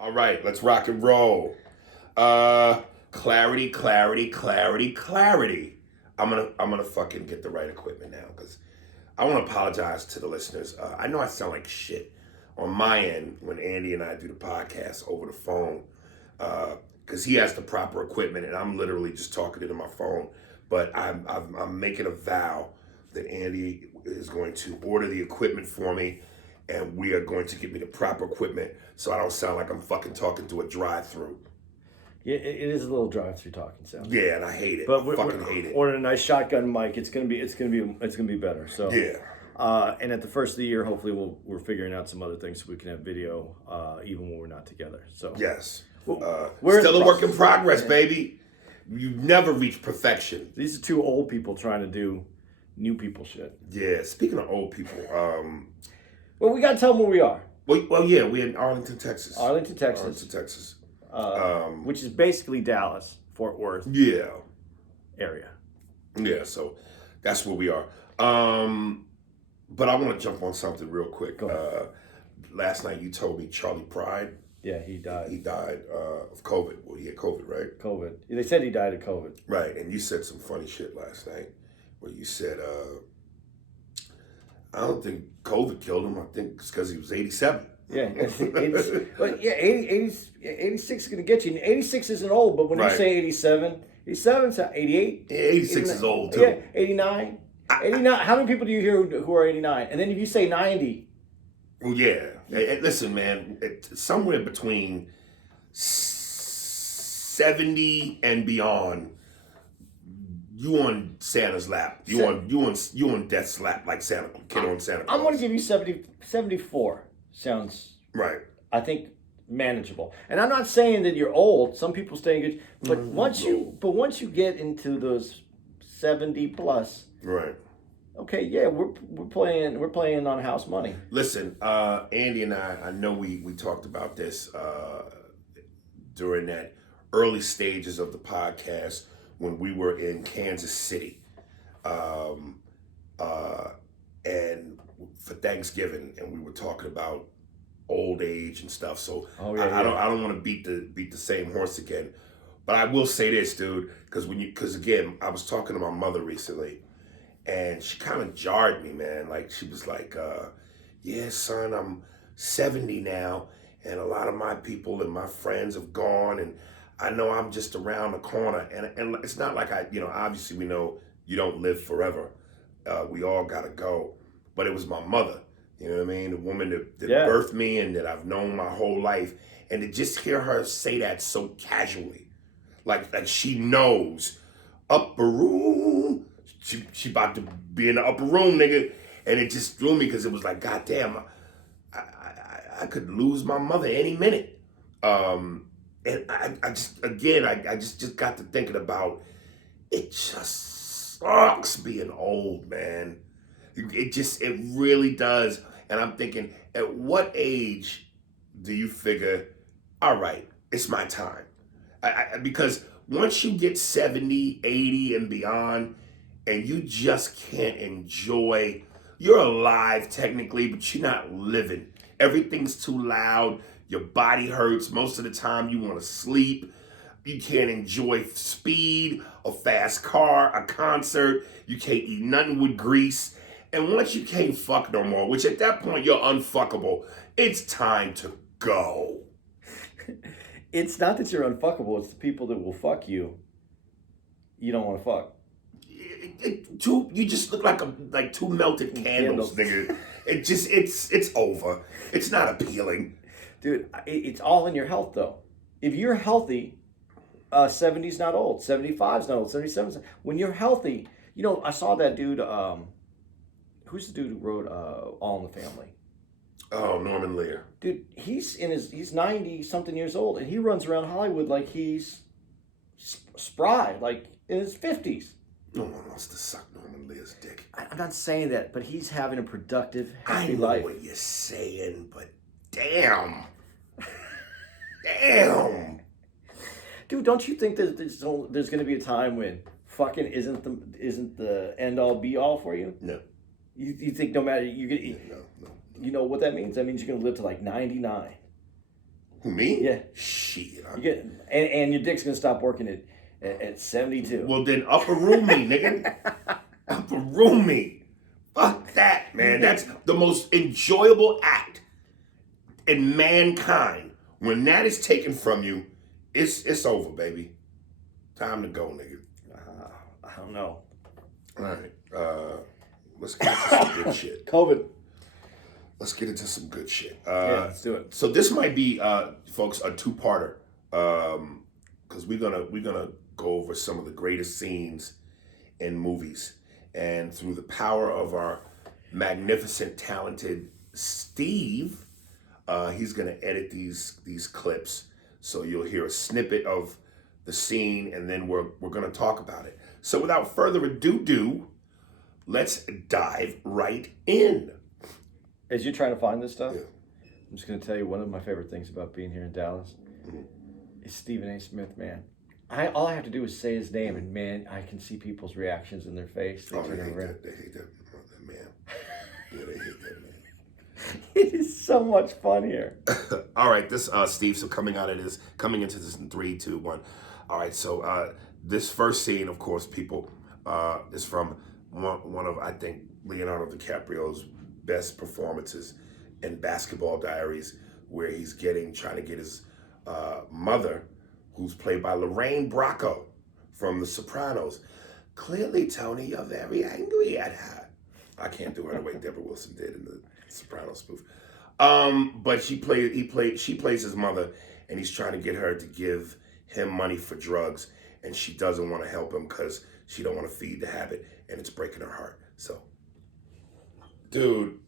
All right, let's rock and roll. Clarity, clarity, clarity, clarity. I'm gonna fucking get the right equipment now because I want to apologize to the listeners. I know I sound like shit on my end when Andy and I do the podcast over the phone because he has the proper equipment and I'm literally just talking into my phone. But I'm making a vow that Andy is going to order the equipment for me and we are going to get me the proper equipment so I don't sound like I'm fucking talking to a drive-through. Yeah, it is a little drive-through talking sound. Yeah, and I hate it. But I fucking hate it. Ordering a nice shotgun mic. It's gonna be better. So Yeah. And at the first of the year, hopefully we're figuring out some other things so we can have video even when we're not together. So Yes. We're Still a work in progress, baby. You never reach perfection. These are two old people trying to do new people shit. Yeah. Speaking of old people, Well, we gotta tell them where we are. well, yeah, we're in Arlington, Texas. Arlington, Texas. Arlington, Texas. Which is basically Dallas, Fort Worth Yeah. area. Yeah, so that's where we are. But I want to jump on something real quick. Go ahead. Last night you told me Charlie Pride. Yeah, he died. He died of COVID. Well, he had COVID, right? COVID. They said he died of COVID. Right, and you said some funny shit last night where you said, I don't think COVID killed him. I think it's because he was 87. Yeah, 86 is going to get you. And 86 isn't old, but when you say 87, 87 is 88. Yeah, 86 is old, too. Yeah, 89. 89. How many people do you hear who are 89? And then if you say 90. Well, yeah. Hey, listen, man, somewhere between 70 and beyond, you on Santa's lap. You on death's lap like Santa kid on Santa Claus. I'm going to give you 74. Sounds right. I think manageable. And I'm not saying that you're old. Some people stay in good, but once you get into those 70 plus, right. Okay, yeah, we're playing on house money. Listen, Andy and I know we talked about this during that early stages of the podcast when we were in Kansas City, and for Thanksgiving, and we were talking about old age and stuff. So I don't want to beat the same horse again, but I will say this, dude, because again, I was talking to my mother recently. And she kind of jarred me, man. Like, she was like, yeah, son, I'm 70 now, and a lot of my people and my friends have gone, and I know I'm just around the corner. And it's not like obviously we know you don't live forever. We all got to go. But it was my mother, you know what I mean? The woman that birthed me and that I've known my whole life. And to just hear her say that so casually, like she knows, upper room, She about to be in the upper room, nigga, and it just threw me because it was like, God damn, I could lose my mother any minute, and I just got to thinking about it. Just sucks being old, man. It really does, and I'm thinking, at what age do you figure, all right, it's my time? Because once you get 70, 80, and beyond, and you just can't enjoy, you're alive technically, but you're not living. Everything's too loud. Your body hurts. Most of the time you want to sleep. You can't enjoy speed, a fast car, a concert. You can't eat nothing with grease. And once you can't fuck no more, which at that point you're unfuckable, it's time to go. It's not that you're unfuckable. It's the people that will fuck you. You don't want to fuck. You just look like two melted candles, nigga. It's over. It's not appealing, dude. It's all in your health, though. If you're healthy, 70's not old, 75's not old, 77's. When you're healthy, I saw that dude. Who's the dude who wrote All in the Family? Oh, Norman Lear. Dude, he's 90 something years old, and he runs around Hollywood like he's spry, like in his 50s. No one wants to suck Norman Lear's dick. I'm not saying that, but he's having a productive, happy life. I know what you're saying, but damn. Damn. Dude, don't you think that there's going to be a time when fucking isn't the end all be all for you? No. You think no matter you get no. You know what that means? That means you're going to live to like 99. Who, me? Yeah. Shit. You get, and your dick's gonna stop working at 72. Well, then upper room me, nigga. Upper room me. Fuck that, man. That's the most enjoyable act in mankind. When that is taken from you, it's over, baby. Time to go, nigga. I don't know. All right. Let's get into some good shit. COVID. Let's get into some good shit. Yeah, let's do it. So this might be, folks, a two-parter, because we're gonna go over some of the greatest scenes in movies, and through the power of our magnificent, talented Steve, he's gonna edit these clips, so you'll hear a snippet of the scene, and then we're gonna talk about it. So without further ado, let's dive right in. As you're trying to find this stuff, Yeah. I'm just going to tell you one of my favorite things about being here in Dallas is Stephen A. Smith, man. All I have to do is say his name, and man, I can see people's reactions in their face. They hate that man. Yeah, they hate that man. It is so much fun here. All right, this Steve. So coming into this in 3, 2, 1. All right, so this first scene, of course, people, is from one of, I think, Leonardo DiCaprio's best performances in Basketball Diaries, where he's trying to get his mother, who's played by Lorraine Bracco from The Sopranos. Clearly, Tony, you're very angry at her. I can't do her the way Deborah Wilson did in the Sopranos spoof. But she plays his mother, and he's trying to get her to give him money for drugs, and she doesn't want to help him because she don't want to feed the habit, and it's breaking her heart. So, dude,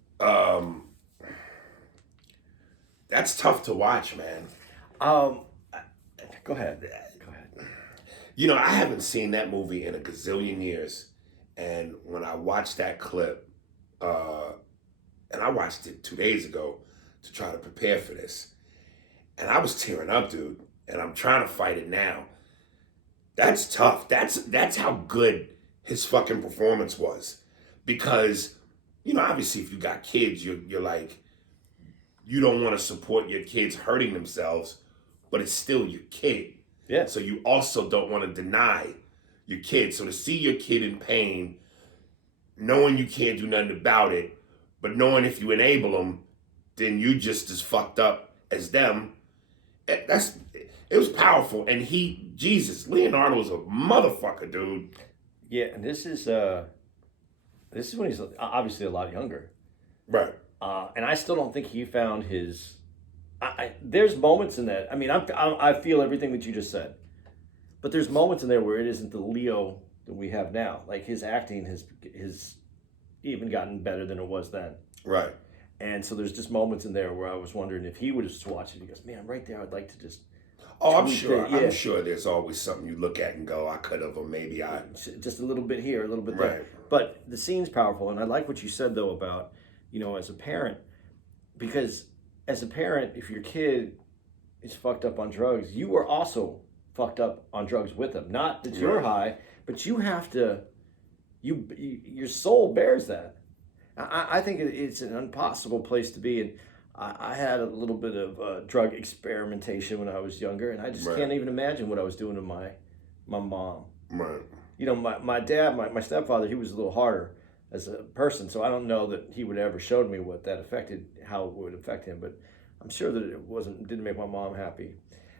that's tough to watch, man. Go ahead. You know, I haven't seen that movie in a gazillion years, and when I watched that clip, and I watched it 2 days ago to try to prepare for this, and I was tearing up, dude, and I'm trying to fight it now. That's tough. That's how good his fucking performance was, because, you know, obviously if you got kids, you're like, you don't want to support your kids hurting themselves, but it's still your kid. Yeah. So you also don't want to deny your kid. So to see your kid in pain, knowing you can't do nothing about it, but knowing if you enable them, then you just as fucked up as them. It was powerful. And Leonardo's a motherfucker, dude. Yeah, and this is when he's obviously a lot younger. Right. And I still don't think he found his. There's moments in that. I mean, I feel everything that you just said, but there's moments in there where it isn't the Leo that we have now. Like his acting has even gotten better than it was then. Right. And so there's just moments in there where I was wondering if he would have just watched it. He goes, "Man, right there, I'd like to just." Oh, I'm sure. Yeah. I'm sure there's always something you look at and go, I could have, or maybe I. Just a little bit here, a little bit there. Right. But the scene's powerful, and I like what you said though about, as a parent, because as a parent, if your kid is fucked up on drugs, you are also fucked up on drugs with them. Not that you're high, but you have to. Your soul bears that. I think it's an impossible place to be, and I had a little bit of drug experimentation when I was younger, and I just can't even imagine what I was doing to my mom. Right. My dad, my stepfather, he was a little harder as a person, so I don't know that he would ever showed me what that affected, how it would affect him, but I'm sure that it didn't make my mom happy.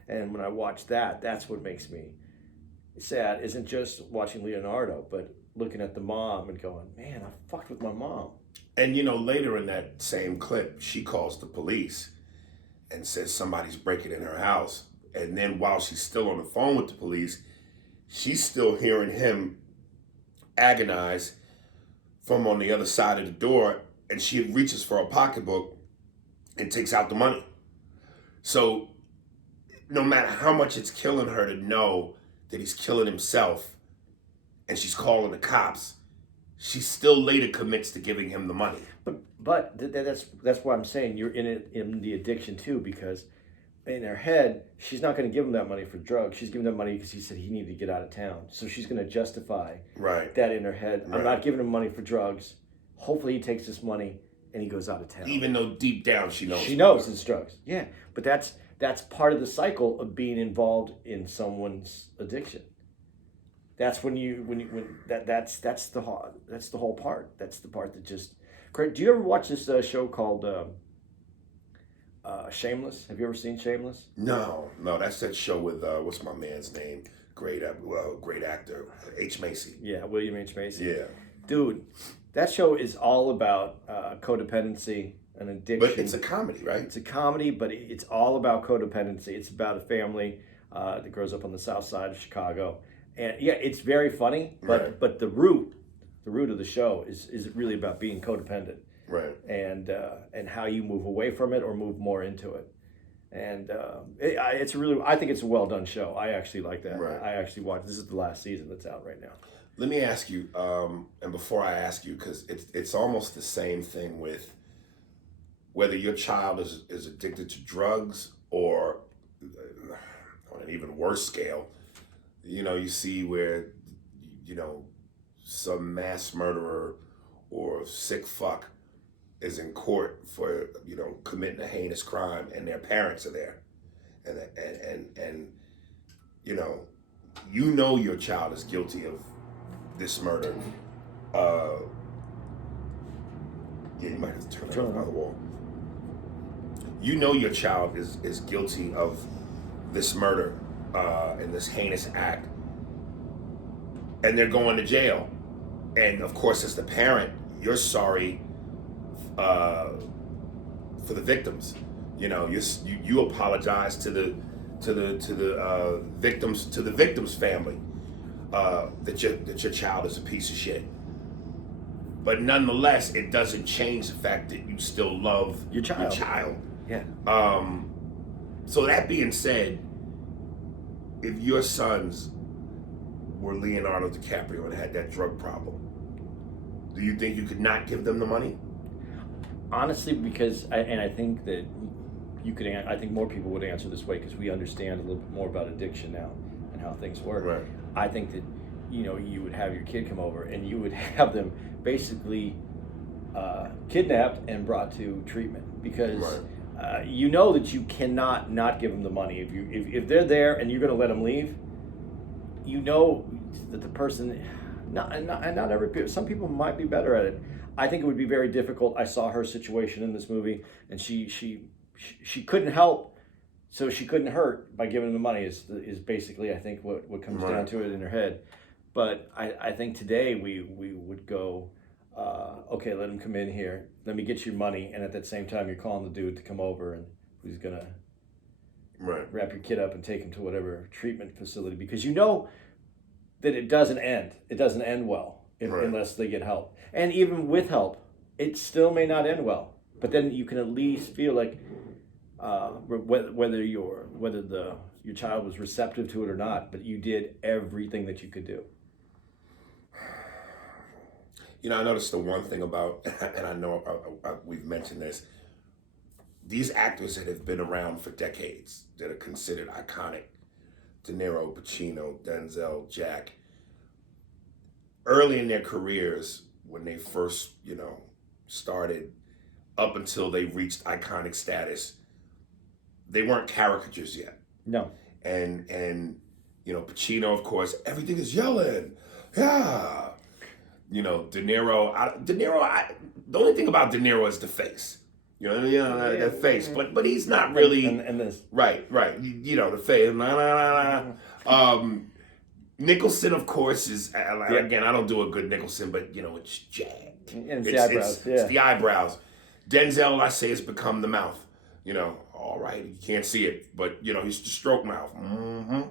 And when I watch that, that's what makes me sad, isn't just watching Leonardo, but looking at the mom and going, man, I fucked with my mom. And later in that same clip, she calls the police and says somebody's breaking in her house. And then while she's still on the phone with the police, she's still hearing him agonize from on the other side of the door, and she reaches for a pocketbook and takes out the money. So no matter how much it's killing her to know that he's killing himself and she's calling the cops, she still later commits to giving him the money. But that's why I'm saying you're in the addiction too, because in her head, she's not going to give him that money for drugs. She's giving that money because he said he needed to get out of town. So she's going to justify that in her head. I'm not giving him money for drugs. Hopefully he takes this money and he goes out of town. Even though deep down she knows. She knows it's drugs. Yeah, but that's part of the cycle of being involved in someone's addiction. That's that's the whole part. That's the part that just. Do you ever watch this show called Shameless? Have you ever seen Shameless? No, that's that show with what's my man's name? Great actor, H. Macy. Yeah, William H. Macy. Yeah, dude, that show is all about codependency and addiction. But it's a comedy, right? It's a comedy, but it's all about codependency. It's about a family that grows up on the south side of Chicago. And yeah, it's very funny, but the root of the show is really about being codependent, right? And how you move away from it or move more into it. And I think it's a well done show. I actually like that. Right. I actually watched. This is the last season that's out right now. Let me ask you, and before I ask you, because it's almost the same thing with whether your child is addicted to drugs or on an even worse scale. You see where, some mass murderer or sick fuck is in court for, committing a heinous crime, and their parents are there. And your child is guilty of this murder. You might have to turn it off by the wall. Your child is guilty of this murder and this heinous act, and they're going to jail. And of course, as the parent, you're sorry for the victims. You apologize to the victim's family that your child is a piece of shit. But nonetheless, it doesn't change the fact that you still love your child. Yeah. So that being said, if your sons were Leonardo DiCaprio and had that drug problem, do you think you could not give them the money? Honestly, because I think that I think more people would answer this way because we understand a little bit more about addiction now and how things work. Right. I think that you would have your kid come over and you would have them basically kidnapped and brought to treatment because that you cannot not give them the money if they're there and you're going to let them leave. That the person, not every, some people might be better at it. I think it would be very difficult. I saw her situation in this movie, and she couldn't help, so she couldn't hurt by giving them the money. Is basically I think what comes down to it in her head. But I think today we would go, okay, let him come in here. Let me get you money, and at that same time you're calling the dude to come over and who's gonna wrap your kid up and take him to whatever treatment facility because that it doesn't end. It doesn't end well unless they get help. And even with help, it still may not end well. But then you can at least feel like whether your child was receptive to it or not, but you did everything that you could do. I noticed the one thing about, and I know we've mentioned this, these actors that have been around for decades, that are considered iconic, De Niro, Pacino, Denzel, Jack, early in their careers, when they first, started, up until they reached iconic status, they weren't caricatures yet. No. And Pacino, of course, everything is yelling. Yeah. De Niro, the only thing about De Niro is the face. The face. But he's not really... And this. Right. The face. Nicholson, of course, is... Again, I don't do a good Nicholson, but, it's Jack. And it's the eyebrows. It's the eyebrows. Denzel, I say, has become the mouth. All right, you can't see it, but, he's the stroke mouth. Mm-hmm.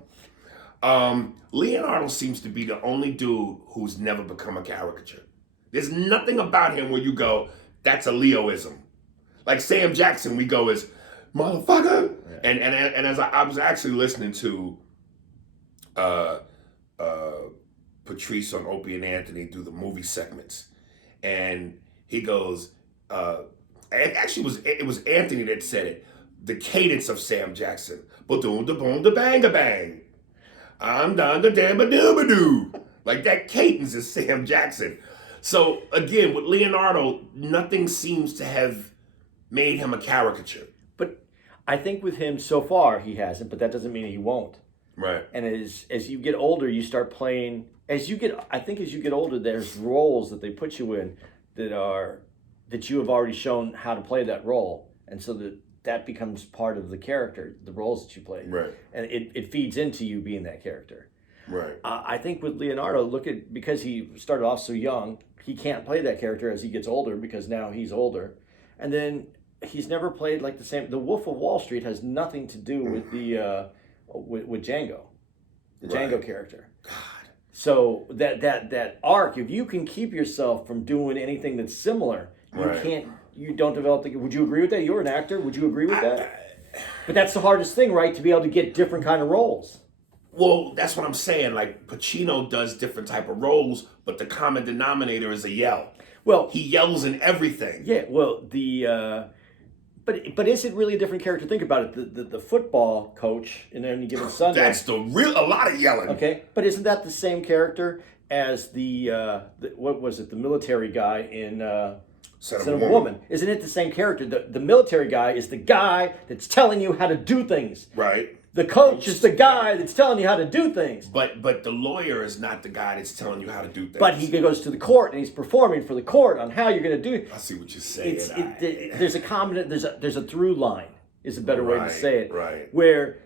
Leonardo seems to be the only dude who's never become a caricature. There's nothing about him where you go, that's a Leoism. Like Sam Jackson, we go as, motherfucker. Yeah. And as I was actually listening to Patrice on Opie and Anthony do the movie segments, and he goes, it was Anthony that said it, the cadence of Sam Jackson. Ba-doom, da-boom, da-bang-a-bang. I'm done, da-dam-a-doo-ba-doo. Like that cadence is Sam Jackson. So again, with Leonardo, nothing seems to have made him a caricature. But I think with him so far he hasn't, but that doesn't mean he won't. Right. And as you get older, you start playing. As you get older, there's roles that they put you in that you have already shown how to play that role, and so that becomes part of the character, the roles that you play. Right. And it feeds into you being that character. Right. I think with Leonardo, because he started off so young, he can't play that character as he gets older because now he's older, and then he's never played like the same. The Wolf of Wall Street has nothing to do with the with Django, the Django character. God. So that arc, if you can keep yourself from doing anything that's similar, you don't develop the. Would you agree with that? You're an actor. Would you agree with that? But that's the hardest thing, right? To be able to get different kind of roles. Well, that's what I'm saying. Like Pacino does different type of roles, but the common denominator is a yell. Well, he yells in everything. Yeah. Well, but is it really a different character? Think about it. The football coach in Any Given Sunday. That's a lot of yelling. Okay, but isn't that the same character as the what was it? The military guy in Son of a Woman. Isn't it the same character? The military guy is the guy that's telling you how to do things. Right. The coach is the guy that's telling you how to do things. But the lawyer is not the guy that's telling you how to do things. But he goes to the court and he's performing for the court on how you're going to do it. I see what you're saying. There's a through line is a better way to say it. Right. Where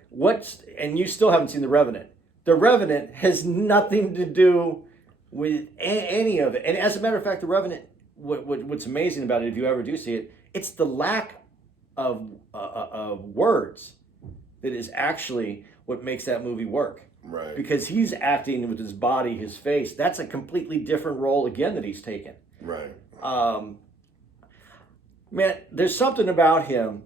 and you still haven't seen The Revenant. The Revenant has nothing to do with any of it. And as a matter of fact, The Revenant, what's amazing about it, if you ever do see it, it's the lack of words that is actually what makes that movie work. Right. Because he's acting with his body, his face. That's a completely different role again that he's taken. Right. Man, there's something about him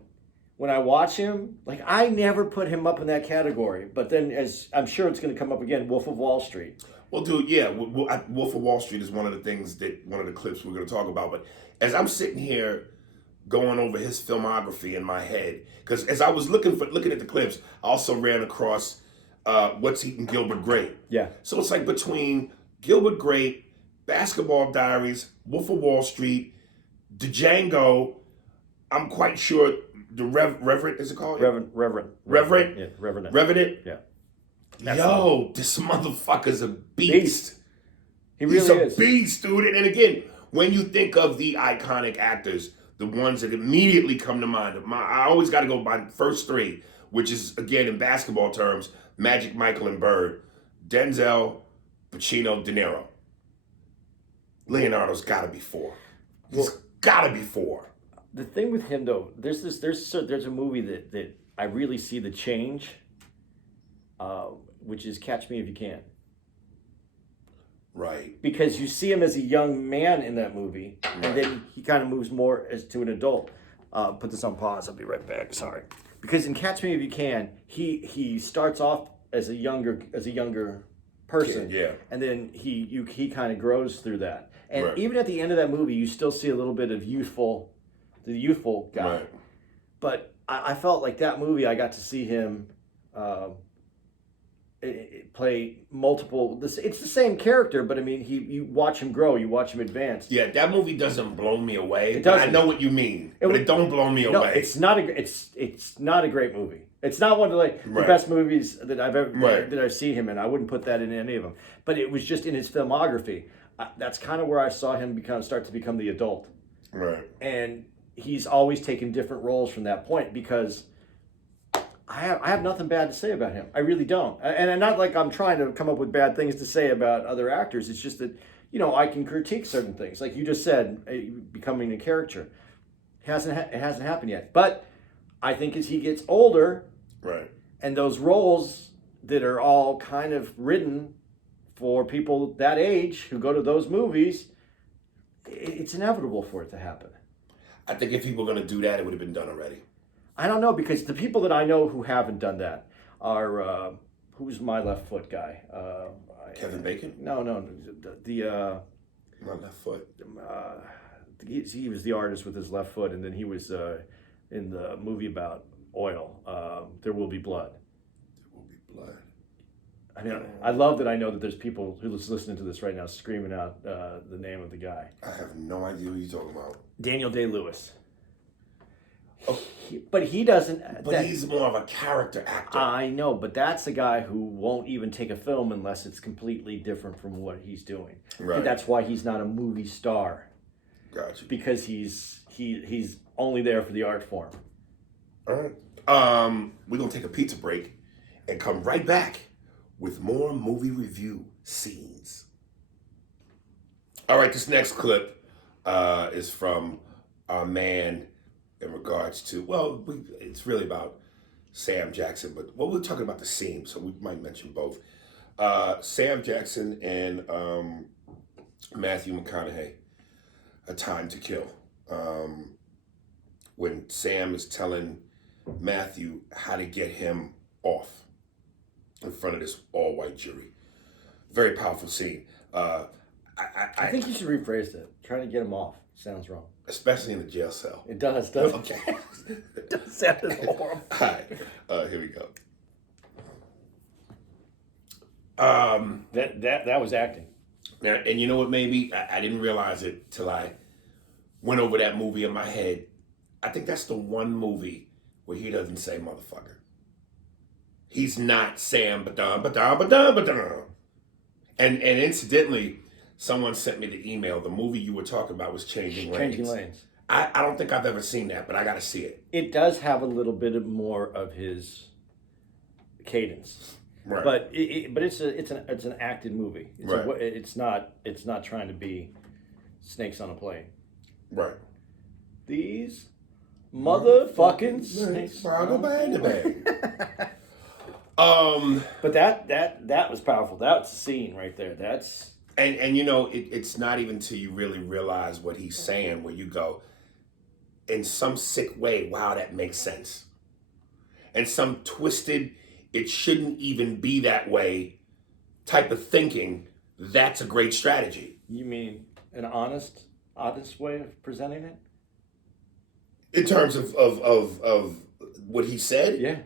when I watch him. Like, I never put him up in that category. But then, as I'm sure it's going to come up again, Wolf of Wall Street. Well, dude, yeah, Wolf of Wall Street is one of the clips we're going to talk about. But as I'm sitting here going over his filmography in my head, because as I was looking at the clips, I also ran across What's Eating Gilbert Grape. Yeah. So it's like between Gilbert Grape, Basketball Diaries, Wolf of Wall Street, Django, I'm quite sure the Reverend, is it called? Reverend. Yeah, Revenant. Yeah. This motherfucker's a beast. He really is. He's a beast, dude. And again, when you think of the iconic actors, the ones that immediately come to mind, I always got to go by first three, which is, again, in basketball terms, Magic, Michael, and Bird. Denzel, Pacino, De Niro. Leonardo's got to be four. He's got to be four. The thing with him, though, there's a movie that I really see the change, which is Catch Me If You Can. Right. Because you see him as a young man in that movie, and then he kind of moves more as to an adult. Put this on pause. I'll be right back. Sorry. Because in Catch Me If You Can, he starts off as a younger person, and then he kind of grows through that. And even at the end of that movie, you still see a little bit of the youthful guy. Right. But I felt like that movie, I got to see him play multiple. It's the same character, but I mean, you watch him grow, you watch him advance. Yeah, that movie doesn't blow me away. It doesn't. I know what you mean, but it don't blow me away. It's not a great movie. It's not one of the best movies that I've ever that I've seen him in. I wouldn't put that in any of them. But it was just in his filmography. That's kind of where I saw him start to become the adult. Right. And he's always taken different roles from that point because I have nothing bad to say about him. I really don't. And not like I'm trying to come up with bad things to say about other actors. It's just that, I can critique certain things. Like you just said, becoming a character. It hasn't happened yet. But I think as he gets older, and those roles that are all kind of written for people that age who go to those movies, it's inevitable for it to happen. I think if people were going to do that, it would have been done already. I don't know, because the people that I know who haven't done that are, who's my left foot guy? Kevin Bacon? No, My left foot. He was the artist with his left foot, and then he was in the movie about oil, There Will Be Blood. There Will Be Blood. I mean, I love that I know that there's people who's listening to this right now screaming out the name of the guy. I have no idea who you're talking about. Daniel Day-Lewis. Oh, but he doesn't. But he's more of a character actor. I know, but that's the guy who won't even take a film unless it's completely different from what he's doing. Right. That's why he's not a movie star. Gotcha. Because he's only there for the art form. All right. We're gonna take a pizza break and come right back with more movie review scenes. All right, this next clip is from our man in regards to, well, it's really about Sam Jackson, but we're talking about the scene, so we might mention both. Sam Jackson and Matthew McConaughey, A Time to Kill. When Sam is telling Matthew how to get him off in front of this all-white jury. Very powerful scene. I think you should rephrase that. Trying to get him off sounds wrong. Especially in the jail cell. It does, doesn't Okay. it? Does sound horrible. All right. Here we go. That was acting. Now, and you know what, maybe I didn't realize it till I went over that movie in my head. I think that's the one movie where he doesn't say motherfucker. He's not Sam ba-dum. And incidentally, someone sent me the email. The movie you were talking about was Changing Lanes. Changing Lanes. I don't think I've ever seen that, but I got to see it. It does have a little bit more of his cadence, Right. but it's an acted movie. Right. It's not trying to be snakes on a plane. Right. These motherfucking snakes. But that was powerful. That's the scene right there. That's and you know it's not even till you really realize what he's saying where you go, in some sick way, wow, that makes sense. And some twisted, it shouldn't even be that way type of thinking, that's a great strategy. You mean an honest way of presenting it? In terms of what he said? Yeah.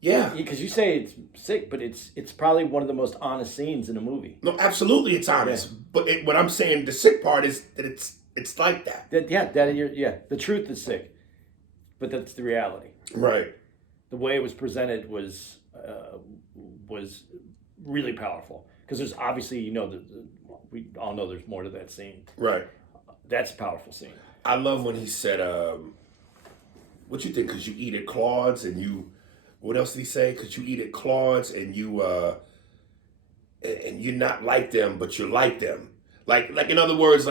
Yeah. Because you say it's sick, but it's probably one of the most honest scenes in a movie. No, absolutely it's honest. Yeah. But what I'm saying, the sick part is that it's like that. The truth is sick, but that's the reality. Right. The way it was presented was really powerful. Because there's obviously, we all know there's more to that scene. Right. That's a powerful scene. I love when he said, what you think? Because you eat at Claude's and you... What else did he say? Because you eat at Claude's and you're not like them, but you're like them. Like in other words,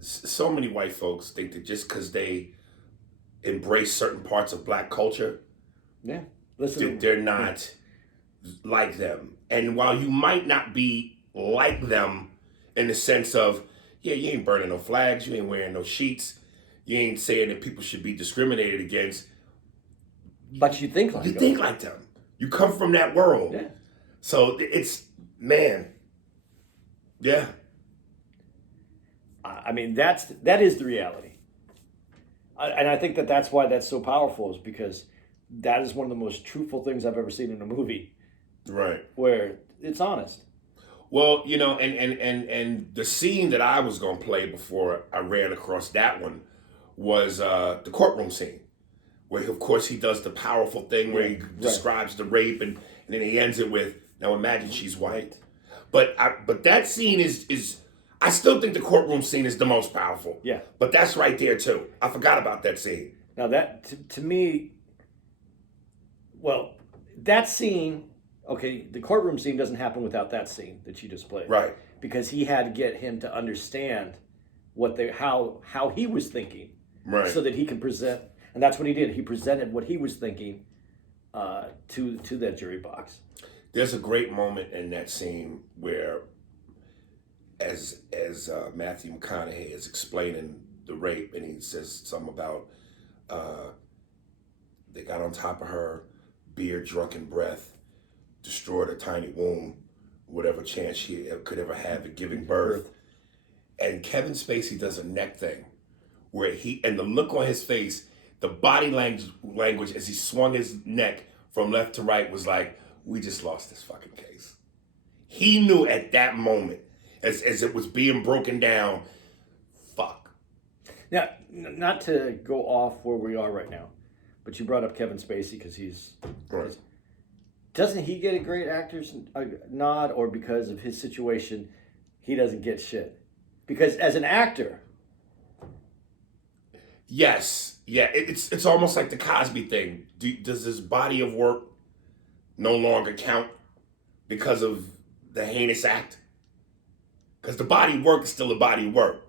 so many white folks think that just because they embrace certain parts of black culture, they're not like them. And while you might not be like them in the sense of, yeah, you ain't burning no flags, you ain't wearing no sheets, you ain't saying that people should be discriminated against. But you think like them. You think like them. You come from that world. Yeah. So it's, man. Yeah. I mean, that is the reality. And I think that's why that's so powerful, is because that is one of the most truthful things I've ever seen in a movie. Right. Where it's honest. Well, and the scene that I was going to play before I ran across that one was the courtroom scene. Where, of course, he does the powerful thing where he describes the rape and then he ends it with, now imagine she's white. But that scene is I still think the courtroom scene is the most powerful. Yeah. But that's right there, too. I forgot about that scene. Now, that, to me, well, that scene, okay, the courtroom scene doesn't happen without that scene that you just played. Right. Because he had to get him to understand how he was thinking. Right. So that he can present. And that's what he did. He presented what he was thinking to that jury box. There's a great moment in that scene where, as Matthew McConaughey is explaining the rape, and he says something about they got on top of her, beer, drunken breath, destroyed her tiny womb, whatever chance she could ever have at giving birth. And Kevin Spacey does a neck thing where and the look on his face, the body language as he swung his neck from left to right was like, we just lost this fucking case. He knew at that moment, as it was being broken down, fuck. Now, not to go off where we are right now, but you brought up Kevin Spacey because he's... Right. Doesn't he get a great actor's nod, or because of his situation, he doesn't get shit? Because as an actor... Yes. Yeah, it's almost like the Cosby thing. Does his body of work no longer count because of the heinous act? Because the body of work is still a body of work.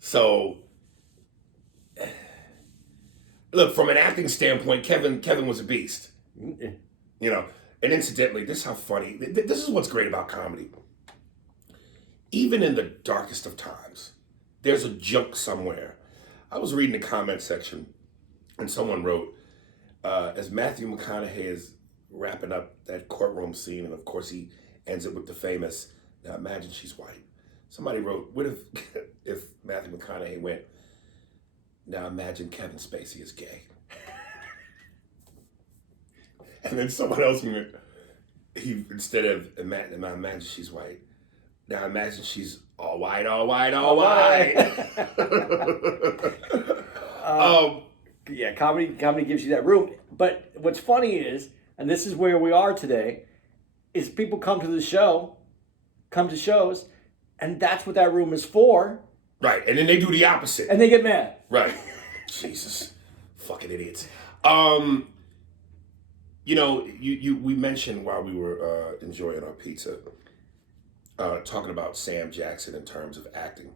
So, look, from an acting standpoint, Kevin was a beast. You know, and incidentally, this is how funny, this is what's great about comedy. Even in the darkest of times, there's a joke somewhere. I was reading the comment section, and someone wrote, as Matthew McConaughey is wrapping up that courtroom scene, and of course he ends it with the famous, now imagine she's white. Somebody wrote, what if Matthew McConaughey went, now imagine Kevin Spacey is gay. And then someone else went, instead of imagine she's white, now imagine she's all white, all white, all white. Yeah, comedy gives you that room. But what's funny is, and this is where we are today, is people come to shows, and that's what that room is for. Right, and then they do the opposite. And they get mad. Right. Jesus. Fucking idiots. You know, we mentioned while we were enjoying our pizza, talking about Sam Jackson in terms of acting.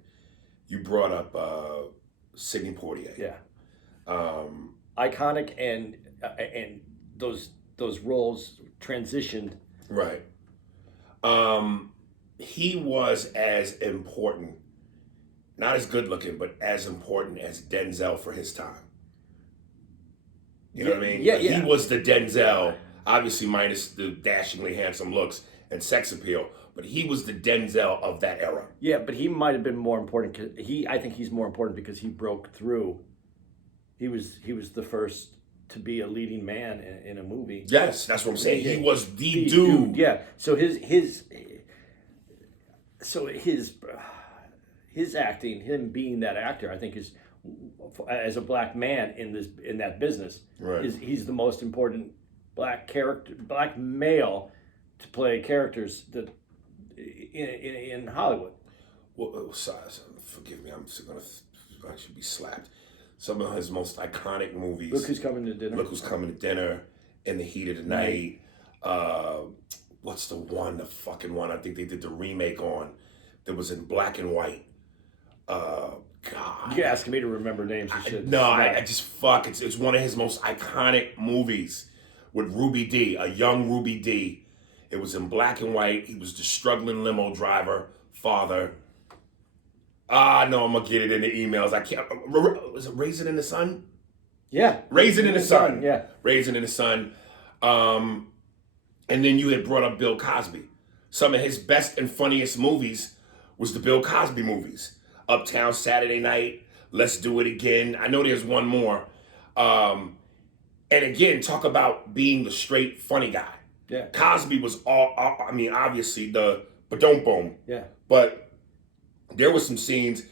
You brought up Sidney Poitier. Yeah. Iconic, and those roles transitioned. Right. He was as important, not as good looking, but as important as Denzel for his time. You know what I mean? Yeah, He was the Denzel, obviously minus the dashingly handsome looks and sex appeal, but he was the Denzel of that era. Yeah, but he might have been more important. I think he's more important because he broke through. He was the first to be a leading man in a movie. Yes, that's what I'm saying. He was the dude. Yeah. So his acting, him being that actor, I think is, as a black man in that business, right, he's the most important black male to play characters that in Hollywood. Well, forgive me, I should be slapped. Some of his most iconic movies. Look Who's Coming to Dinner. Look Who's Coming to Dinner. In the Heat of the Night. What's the fucking one I think they did the remake on that was in black and white. God. You're asking me to remember names and shit. I just fuck. It's one of his most iconic movies with Ruby D, a young Ruby D. It was in black and white. He was the struggling limo driver, father. No, I'm gonna get it in the emails. I can't. Was it Raisin in the Sun? Yeah. Raisin in the Sun. Yeah. Raisin in the Sun. And then you had brought up Bill Cosby. Some of his best and funniest movies was the Bill Cosby movies. Uptown Saturday Night, Let's Do It Again. I know there's one more. And again, talk about being the straight funny guy. Yeah. Cosby was obviously the ba-dum-boom. Yeah. But there were some scenes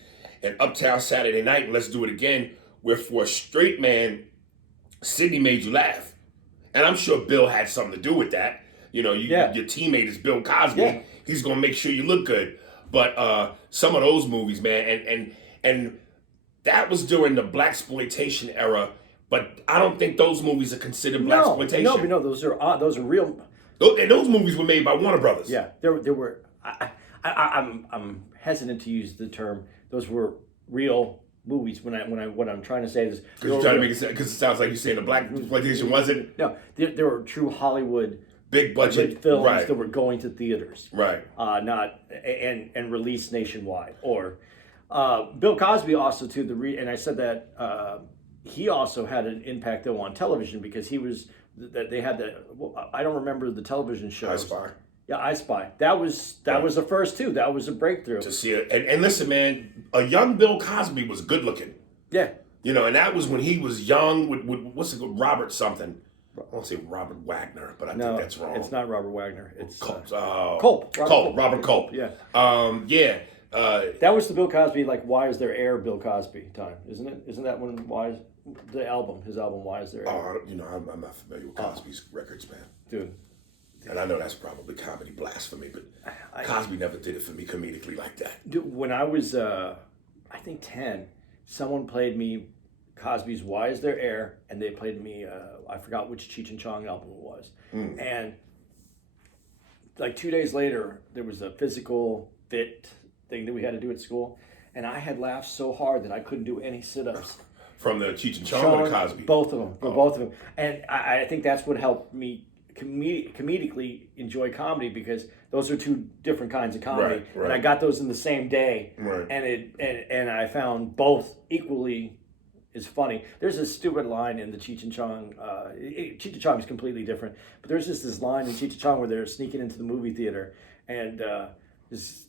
in Uptown Saturday Night, and Let's Do It Again, where for a straight man, Sidney made you laugh. And I'm sure Bill had something to do with that. You know, your teammate is Bill Cosby. Yeah. He's going to make sure you look good. But some of those movies, man, and that was during the blaxploitation era. But I don't think those movies are considered blaxploitation. No, those are real. And those movies were made by Warner Brothers. Yeah, there were. I'm hesitant to use the term. Those were real movies. What I'm trying to say is because you're trying to make it because it sounds like you're saying the blaxploitation wasn't. No, there were true Hollywood. Big budget films right. that were going to theaters, right? Not and released nationwide. Or Bill Cosby also too. And I said that he also had an impact though on television because he was that they had the. I don't remember the television show. I Spy. Yeah, I Spy. That was the first too. That was a breakthrough to see it. And listen, man, a young Bill Cosby was good looking. Yeah, you know, and that was when he was young with what's it called, Robert something. I want to say Robert Wagner, but I No, think that's wrong. it's not Robert Wagner. It's Culp. Robert Culp. Yeah. Yeah. That was the Bill Cosby, like, Why Is There Air Bill Cosby time, isn't it? Isn't that when his album Why Is There Air? I'm not familiar with Cosby's records, man. Dude. And I know that's probably comedy blasphemy, but Cosby never did it for me comedically like that. Dude, when I was, I think 10, someone played me Cosby's Why Is There Air, and they played me, I forgot which Cheech and Chong album it was. And like 2 days later, there was a physical fit thing that we had to do at school, and I had laughed so hard that I couldn't do any sit-ups. From the Cheech and Chong or the Cosby? Both of them. Both of them. And I think that's what helped me comedically enjoy comedy, because those are two different kinds of comedy. Right. And I got those in the same day. Right. And I found both equally as funny. There's a stupid line in the Cheech and Chong. Cheech and Chong is completely different. But there's just this line in Cheech and Chong where they're sneaking into the movie theater, and he's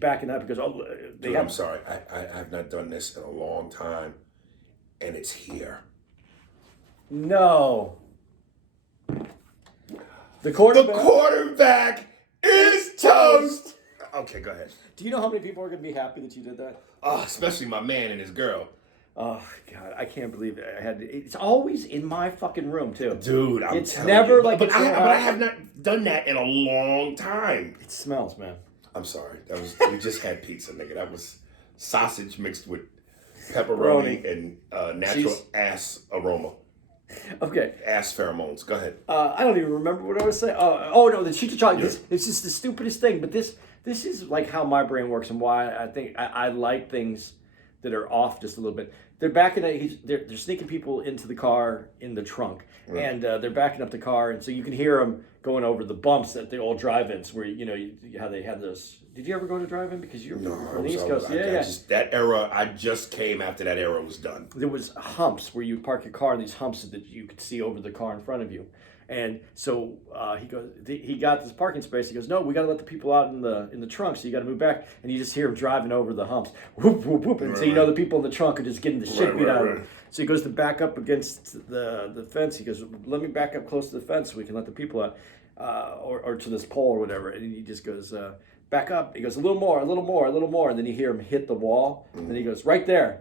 backing up because I'm sorry, I have not done this in a long time, and it's here. No. The quarterback is toast. Okay, go ahead. Do you know how many people are going to be happy that you did that? Especially my man and his girl. Oh God, I can't believe it. It's always in my fucking room too, dude. It's never like. But I have not done that in a long time. It smells, man. I'm sorry. We just had pizza, nigga. That was sausage mixed with pepperoni and natural ass aroma. Okay. Ass pheromones. Go ahead. I don't even remember what I was saying. Oh no, the Cheech and Chong. It's just the stupidest thing. But this is like how my brain works, and why I think I like things that are off just a little bit. They're backing. They're sneaking people into the car in the trunk, and they're backing up the car, and so you can hear them going over the bumps at the old drive-ins where how they had those. Did you ever go to drive-in? Because you're from the East Coast. That era, I just came after that era was done. There was humps where you park your car, and these humps that you could see over the car in front of you. And so he got this parking space. He goes, no, we got to let the people out in the trunk, so you got to move back. And you just hear him driving over the humps, whoop whoop whoop. And so the people in the trunk are just getting the shit beat out of them. So he goes to back up against the fence. He goes, let me back up close to the fence so we can let the people out, or to this pole or whatever. And he just goes, back up. He goes, a little more, and then you hear him hit the wall. And then he goes, right there.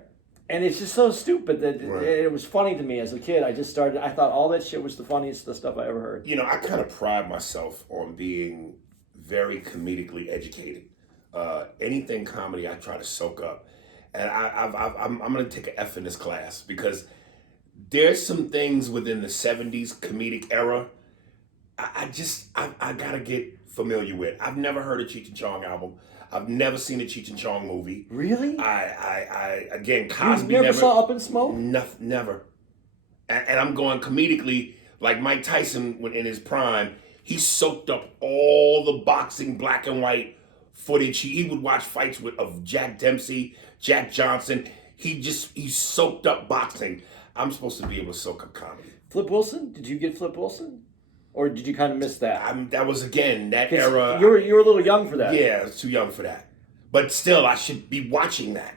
And it's just so stupid that it was funny to me as a kid. I thought all that shit was the funniest stuff I ever heard. I kind of pride myself on being very comedically educated. Anything comedy, I try to soak up. And I'm going to take an F in this class, because there's some things within the 70s comedic era I got to get familiar with. I've never heard a Cheech and Chong album. I've never seen a Cheech and Chong movie. Really? Again, Cosby you never saw Up in Smoke? Never. And I'm going comedically, like Mike Tyson in his prime. He soaked up all the boxing black and white footage. He would watch fights of Jack Dempsey, Jack Johnson. He soaked up boxing. I'm supposed to be able to soak up comedy. Flip Wilson? Did you get Flip Wilson? Or did you kind of miss that? That was, again, that era. You were a little young for that. Yeah, I was too young for that. But still, I should be watching that.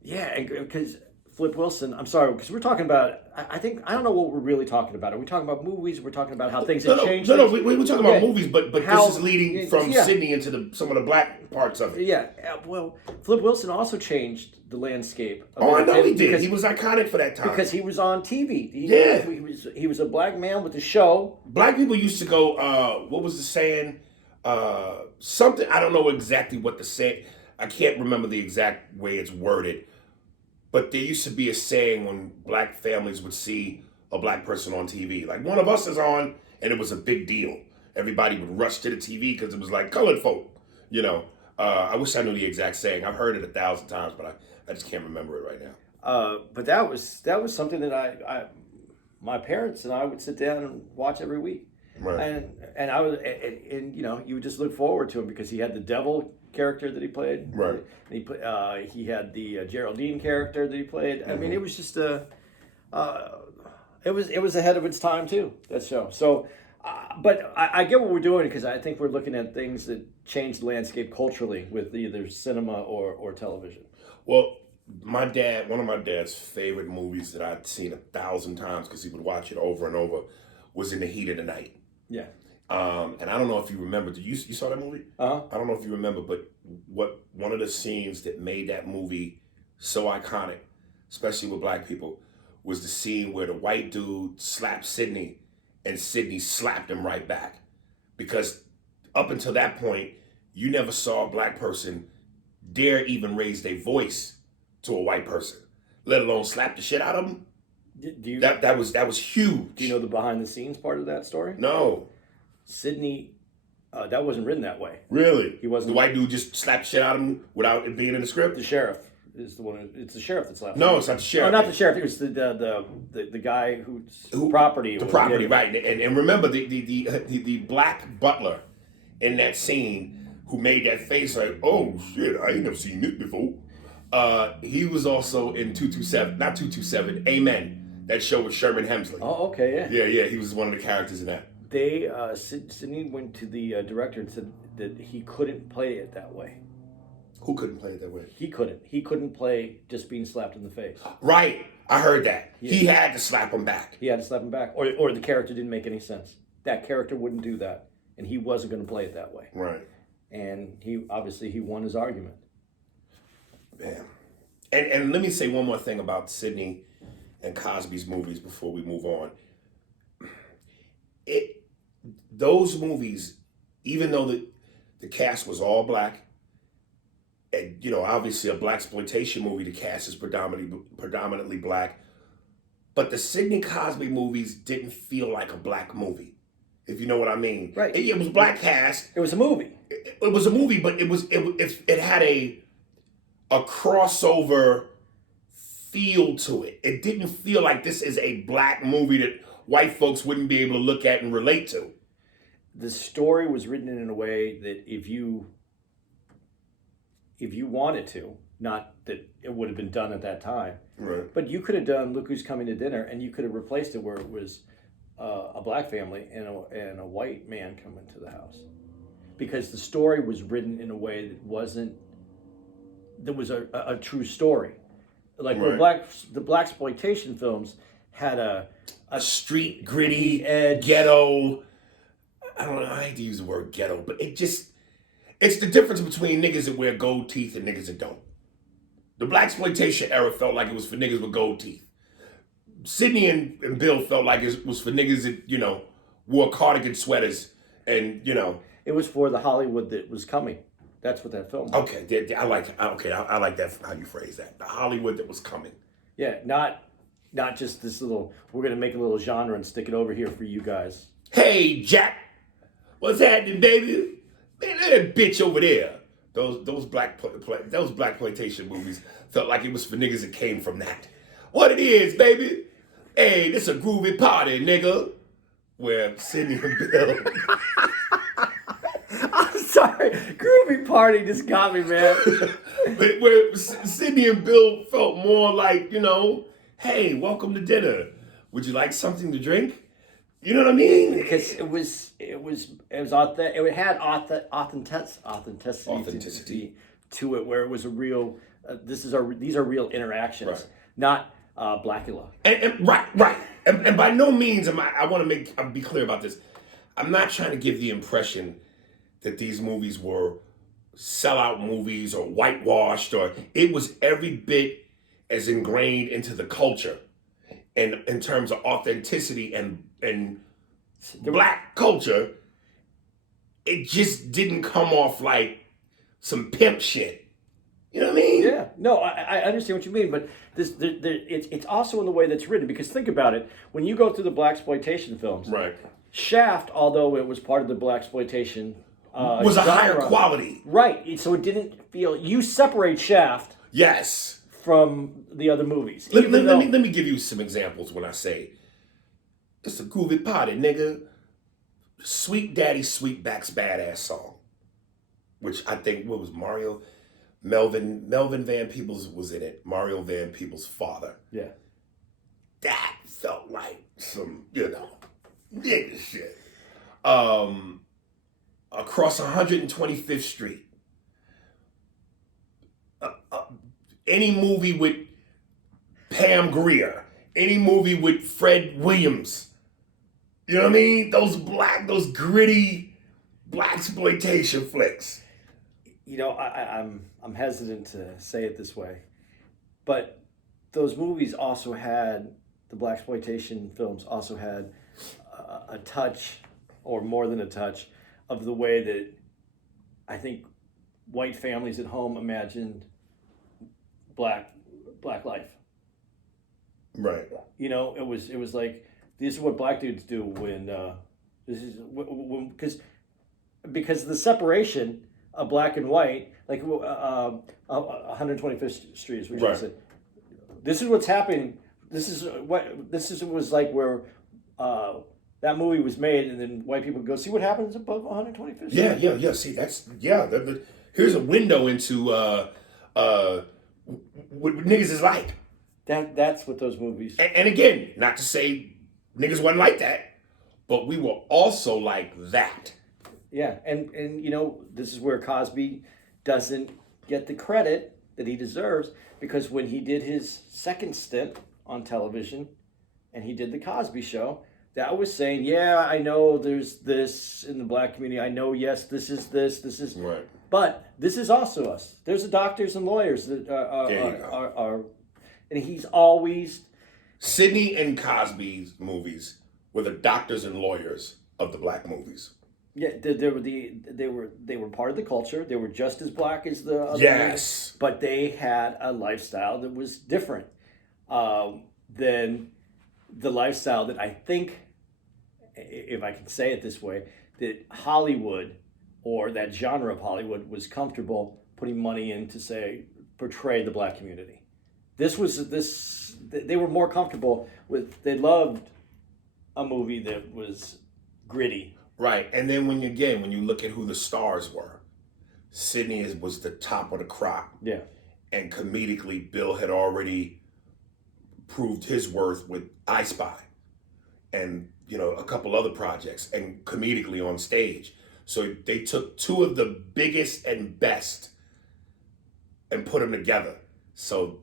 Yeah, because Flip Wilson, I'm sorry, because we're talking about, I don't know what we're really talking about. Are we talking about movies? We're talking about how things have changed? No, we're talking about movies, but this is leading from Sydney into some of the black parts of it. Yeah, well, Flip Wilson also changed the landscape. I know he did. He was iconic for that time. Because he was on TV. He was a black man with a show. Black people used to go, what was the saying? Something, I don't know exactly what the saying, I can't remember the exact way it's worded, but there used to be a saying when black families would see a black person on TV. Like, one of us is on, and it was a big deal. Everybody would rush to the TV because it was like colored folk, I wish I knew the exact saying. I've heard it 1,000 times, but I just can't remember it right now. But that was something that my parents and I would sit down and watch every week. Right. And I was, and you would just look forward to him because he had the devil character that he played. Right. And he had the Geraldine character that he played. Mm-hmm. I mean, it was just it was ahead of its time too, that show. So, but I get what we're doing, because I think we're looking at things that change the landscape culturally with either cinema or television. Well, one of my dad's favorite movies that I'd seen 1,000 times because he would watch it over and over was In the Heat of the Night. Yeah. And I don't know if you remember. You saw that movie? Uh-huh. I don't know if you remember, but one of the scenes that made that movie so iconic, especially with black people, was the scene where the white dude slapped Sidney and Sidney slapped him right back. Because up until that point, you never saw a black person dare even raise their voice to a white person, let alone slap the shit out of them. That was huge. Do you know the behind the scenes part of that story? No. Sidney, that wasn't written that way. Really? He wasn't. The white dude just slapped the shit out of him without it being in the script? The sheriff is the one. It's the sheriff that slapped him. No, it's not the sheriff. No, not the sheriff. It was the guy whose property. The property, right? And remember the black butler in that scene who made that face like, oh shit, I ain't never seen this before. He was also in 227, not 227, Amen. That show with Sherman Hemsley. Oh, okay, yeah. Yeah. He was one of the characters in that. Sidney went to the director and said that he couldn't play it that way. Who couldn't play it that way? He couldn't. He couldn't play just being slapped in the face. Right. I heard that. Yeah. He had to slap him back. He had to slap him back. Or the character didn't make any sense. That character wouldn't do that. And he wasn't going to play it that way. Right. And he won his argument. Man. And let me say one more thing about Sidney and Cosby's movies before we move on. Those movies, even though the cast was all black, and obviously a blaxploitation movie, the cast is predominantly black, but the Sidney Cosby movies didn't feel like a black movie, if you know what I mean. Right. It was black cast. It was a movie. It was a movie, but it had a crossover feel to it. It didn't feel like this is a black movie that white folks wouldn't be able to look at and relate to. The story was written in a way that if you wanted to, not that it would have been done at that time, right? But you could have done Look Who's Coming to Dinner, and you could have replaced it where it was a black family and a white man coming to the house, because the story was written in a way that was a true story. Like right. the blaxploitation films had a street gritty ghetto. I don't know. I hate to use the word ghetto, but it's the difference between niggas that wear gold teeth and niggas that don't. The blaxploitation era felt like it was for niggas with gold teeth. Sidney and Bill felt like it was for niggas that wore cardigan sweaters and It was for the Hollywood that was coming. That's what that film was. Okay, I like that how you phrase that. The Hollywood that was coming. Yeah, not just this little. We're gonna make a little genre and stick it over here for you guys. Hey Jack, what's happening, baby? Man, that bitch over there. Those blaxploitation movies felt like it was for niggas that came from that. What it is, baby? Hey, this a groovy party, nigga. Where Sidney and Bill. I'm sorry, groovy party just got me, man. But where Sidney and Bill felt more like, hey, welcome to dinner. Would you like something to drink? You know what I mean? Because it had authenticity to it, where it was a real. These are real interactions, right. Not Blackula. And right. And by no means I want to be clear about this. I'm not trying to give the impression that these movies were sellout movies or whitewashed, or it was every bit as ingrained into the culture, and in terms of authenticity and black culture, it just didn't come off like some pimp shit. You know what I mean? Yeah. No, I understand what you mean, but it's also in the way that's written, because think about it. When you go through the blaxploitation films, right? Shaft, although it was part of the blaxploitation, was a higher quality, right? So it didn't feel. You separate Shaft, yes, from the other movies. Let me give you some examples when I say it's a groovy party, nigga. Sweet Daddy Sweetback's Badass song, which I think was Melvin Van Peebles was in it. Mario Van Peebles' father. Yeah. That felt like some, nigga shit. Across 125th Street. any movie with Pam Grier, any movie with Fred Williams. You know what I mean? Those gritty blaxploitation flicks. You know, I'm hesitant to say it this way, but those movies also had, the blaxploitation films also had a touch, or more than a touch, of the way that I think white families at home imagined black life. Right. You know, it was like, this is what black dudes do when because the separation of black and white, like 125th Street is what you said. This is what's happening. This is was like where that movie was made, and then white people go, see what happens above 125th Street. Yeah. See, that's here's a window into what niggas is like. That's what those movies. And again, not to say niggas wasn't like that, but we were also like that. Yeah, and you know, this is where Cosby doesn't get the credit that he deserves, because when he did his second stint on television and he did the Cosby Show, that was saying, yeah, I know there's this in the black community. I know, yes, this is right. But this is also us. There's the doctors and lawyers that are and he's always. Sidney and Cosby's movies were the doctors and lawyers of the black movies. Yeah, they were part of the culture. They were just as black as the other yes, movies, but they had a lifestyle that was different than the lifestyle that I think, if I can say it this way, that Hollywood, or that genre of Hollywood, was comfortable putting money in to say portray the black community. They were more comfortable with. They loved a movie that was gritty. Right, and then when you look at who the stars were, Sidney was the top of the crop. Yeah, and comedically, Bill had already proved his worth with I Spy, and a couple other projects, and comedically on stage. So they took two of the biggest and best and put them together. So.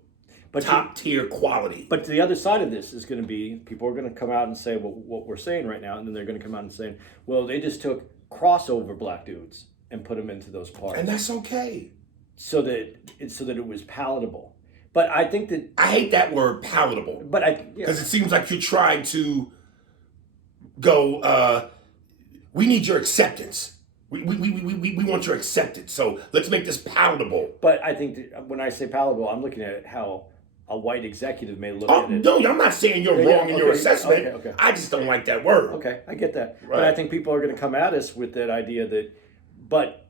But top tier quality. But the other side of this is going to be, people are going to come out and say, well, what we're saying right now, and then they're going to come out and say, well, they just took crossover black dudes and put them into those parts, and that's okay, so that it was palatable. But I think that I hate that word, palatable, because it seems like you're trying to go. We need your acceptance. We want your acceptance. So let's make this palatable. But I think that when I say palatable, I'm looking at how a white executive may look at it. No, I'm not saying you're wrong in your assessment. Okay. I just don't like that word. Okay, I get that. Right. But I think people are going to come at us with that idea that, but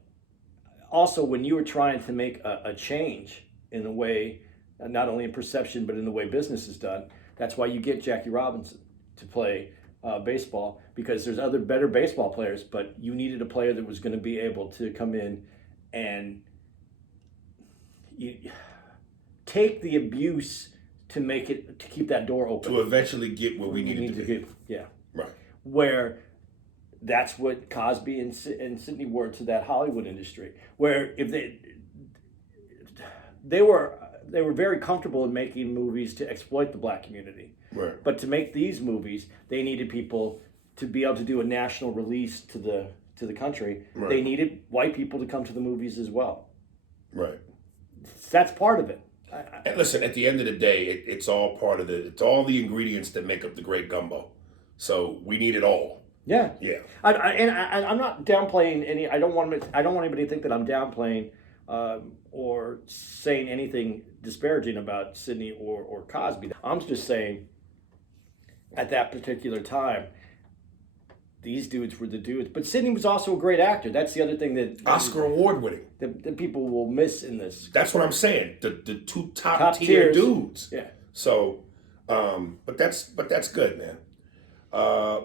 also when you were trying to make a change in the way, not only in perception, but in the way business is done, that's why you get Jackie Robinson to play baseball, because there's other better baseball players, but you needed a player that was going to be able to come in and take the abuse to keep that door open, to eventually get where we needed to be. Yeah, right. Where that's what Cosby and Sidney were to that Hollywood industry, where if they were very comfortable in making movies to exploit the black community. Right. But to make these movies, they needed people to be able to do a national release to the country. Right. They needed white people to come to the movies as well. Right. That's part of it. And listen, at the end of the day, it's all part of it's all the ingredients that make up the great gumbo. So we need it all. Yeah. Yeah. I'm not downplaying any. I don't want anybody to think that I'm downplaying or saying anything disparaging about Sidney or Cosby. I'm just saying, at that particular time, these dudes were the dudes. But Sidney was also a great actor. That's the other thing that Oscar award winning. That people will miss in this. That's what I'm saying. The two top tier dudes. Yeah. So, but that's good, man.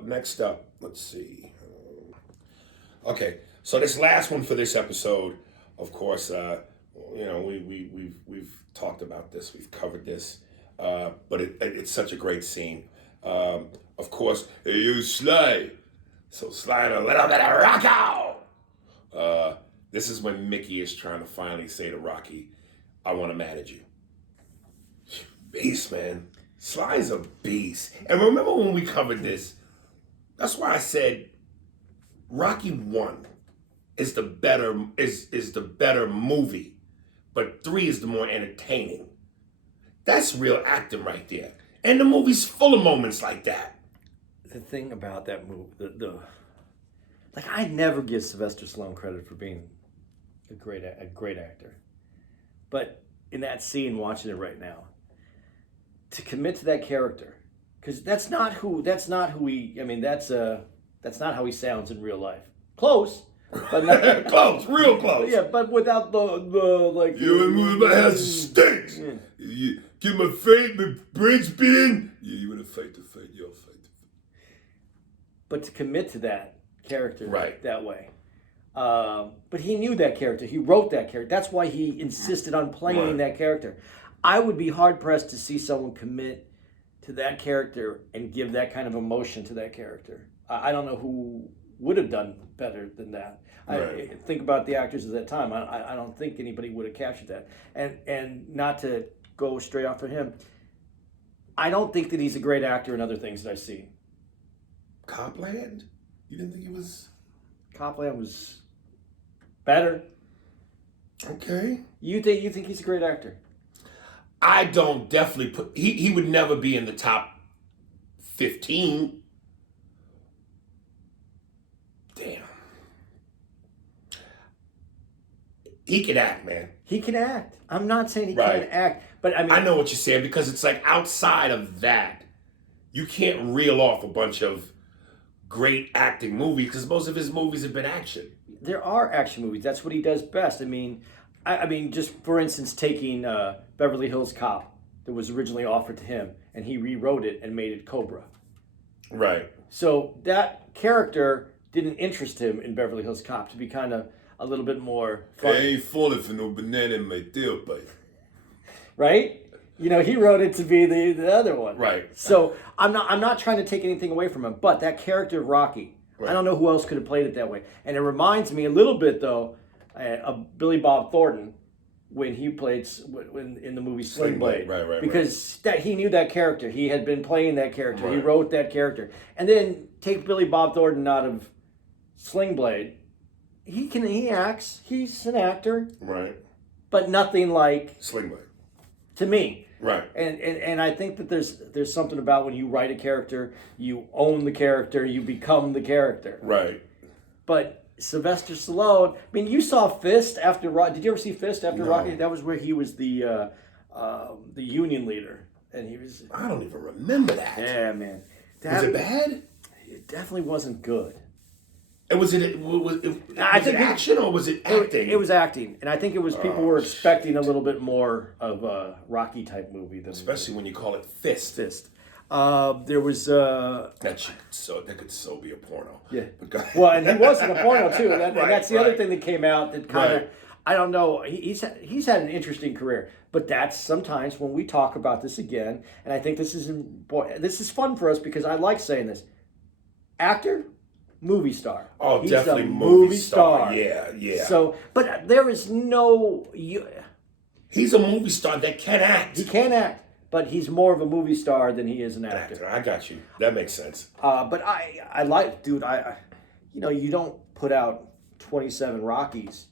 Next up, let's see. Okay, so this last one for this episode, of course, we've talked about this, we've covered this, but it's such a great scene. Of course, hey, you Sly. So Sly a little bit of rock out. This is when Mickey is trying to finally say to Rocky, I want to manage you. beast, man. Sly's a beast. And remember when we covered this? That's why I said Rocky 1 is the better movie, but 3 is the more entertaining. That's real acting right there. And the movie's full of moments like that. The thing about that movie, like I never give Sylvester Stallone credit for being a great actor, but in that scene, watching it right now, to commit to that character, because that's not who he. I mean, that's not how he sounds in real life. Close, but not, close, real close. Yeah, but without the like. You move my house stinks. Yeah. You get my brain spin. Yeah, you want to fight the fight, you'll fight the fight. But to commit to that character right that way. But he knew that character. He wrote that character. That's why he insisted on playing that character. I would be hard-pressed to see someone commit to that character and give that kind of emotion to that character. I don't know who would have done better than that. Right. I think about the actors of that time. I don't think anybody would have captured that. And not to go straight off of him, I don't think that he's a great actor in other things that I see. Copland? You didn't think he was... Copland was better. Okay. You think he's a great actor? I don't definitely put... He would never be in the top 15. Damn. He can act, man. He can act. I'm not saying he can't act, but I mean... I know what you're saying, because it's like outside of that, you can't reel off a bunch of great acting movies, because most of his movies have been action. There are action movies. That's what he does best. I mean, just for instance, taking Beverly Hills Cop that was originally offered to him, and he rewrote it and made it Cobra. Right. So that character didn't interest him in Beverly Hills Cop to be kind of a little bit more fun. I ain't falling for no banana in my tailpipe. Right? You know, he wrote it to be the other one. Right. So I'm not trying to take anything away from him, but that character of Rocky, right. I don't know who else could have played it that way. And it reminds me a little bit, though, of Billy Bob Thornton when he played in the movie Sling Blade. Right. Because he knew that character. He had been playing that character. Right. He wrote that character. And then take Billy Bob Thornton out of Sling Blade. He acts. He's an actor. Right. But nothing like Sling Blade. To me. Right. And I think that there's something about when you write a character, you own the character, you become the character. Right. But Sylvester Stallone, I mean, you saw Fist after Rocky. Did you ever see Fist after Rocky? That was where he was the union leader, and he was. I don't even remember that. Yeah, man. Was it bad? It definitely wasn't good. And was it action or was it acting? It was acting, and I think it was people were expecting a little bit more of a Rocky type movie than especially when you call it Fist. There was that could so be a porno. Yeah. Well, and he was in a porno too, and that's the other thing that came out that kind of I don't know. He's had an interesting career, but that's sometimes when we talk about this again, and I think this is fun for us because I like saying this. Actor. Movie star. Oh, he's definitely a movie star. Yeah. So, but there is no. He's a movie star that can act. He can act, but he's more of a movie star than he is an actor. I got you. That makes sense. But I like, dude. You don't put out 27 Rockies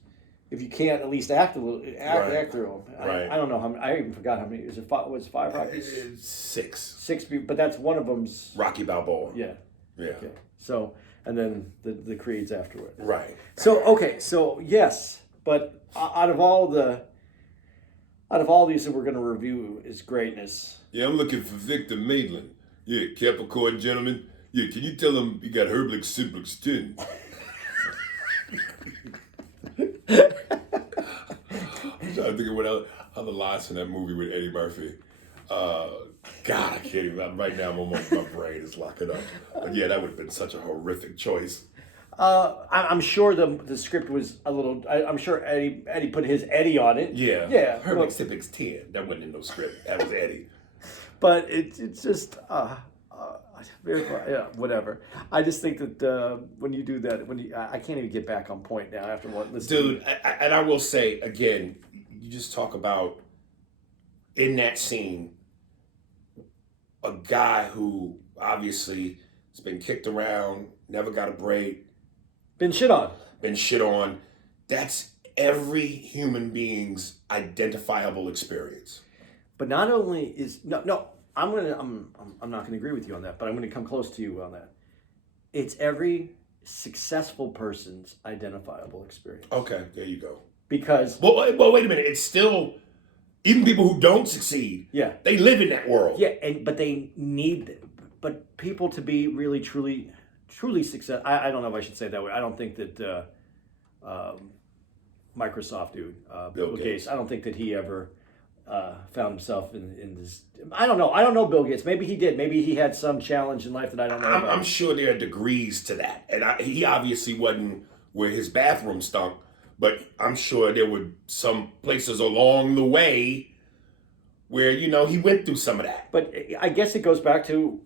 if you can't at least act a little, act through them. Right. I don't know how many. I even forgot how many. Is it five? Was it 5 Rockies? 6. 6, but that's one of them's Rocky Balboa. Yeah. Okay. So. And then the creeds afterward. Right. So okay. So yes, but out of all these that we're going to review is greatness. Yeah, I'm looking for Victor Maitland. Yeah, Capricorn gentleman. Yeah, can you tell him you got Herblich Simplex 10? I'm trying to think of what other lines in that movie with Eddie Murphy. God, I can't even. Right now, my brain is locking up. But yeah, that would have been such a horrific choice. I'm sure the script was a little. I'm sure Eddie put his Eddie on it. Yeah. Herblich Simplex 10. That wasn't in no script. That was Eddie. But it's just whatever. I just think that when you do that, I can't even get back on point now after what listening. Dude, and I will say again, you just talk about in that scene. a guy who obviously has been kicked around, never got a break, Been shit on. That's every human being's identifiable experience. But not only is no, I'm not gonna agree with you on that, but I'm gonna come close to you on that. It's every successful person's identifiable experience. Okay, there you go. Because well, wait a minute. It's still even people who don't succeed. Yeah, they live in that world. Yeah, but they need people to be really truly successful. I don't know if I should say it that way. I don't think that Microsoft dude, Bill Gates. I don't think that he ever found himself in this. I don't know. I don't know Bill Gates. Maybe he did. Maybe he had some challenge in life that I don't know about. I'm sure there are degrees to that. And he obviously wasn't where his bathroom stunk, but I'm sure there were some places along the way where, he went through some of that. But I guess it goes back to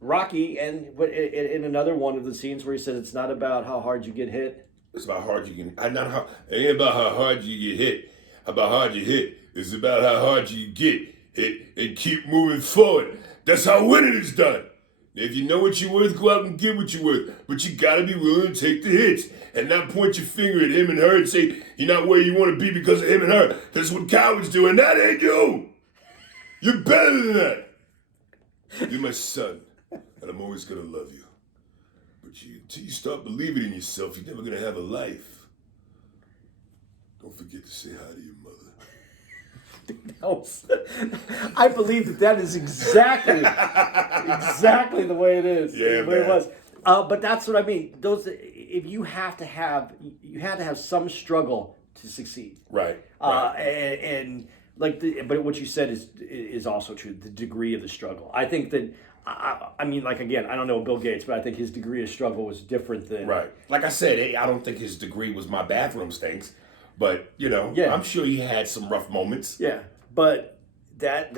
Rocky and in another one of the scenes where he says it's not about how hard you get hit. It's about how hard you can. It ain't about how hard you get hit. About how hard you hit. It's about how hard you get hit and keep moving forward. That's how winning is done. If you know what you're worth, go out and get what you're worth. But you gotta be willing to take the hits and not point your finger at him and her and say you're not where you want to be because of him and her. That's what cowards do, and that ain't you. You're better than that. You're my son, and I'm always gonna love you. But until you start believing in yourself, you're never gonna have a life. Don't forget to say hi to your mother. I believe that is exactly the way it is. Yeah, the way it was. But that's what I mean. If you had to have some struggle to succeed. Right. And but what you said is also true. The degree of the struggle. I think that. I mean, again, I don't know Bill Gates, but I think his degree of struggle was different than. Right. Like I said, I don't think his degree was my bathroom stinks. But, I'm sure he had some rough moments. Yeah. But that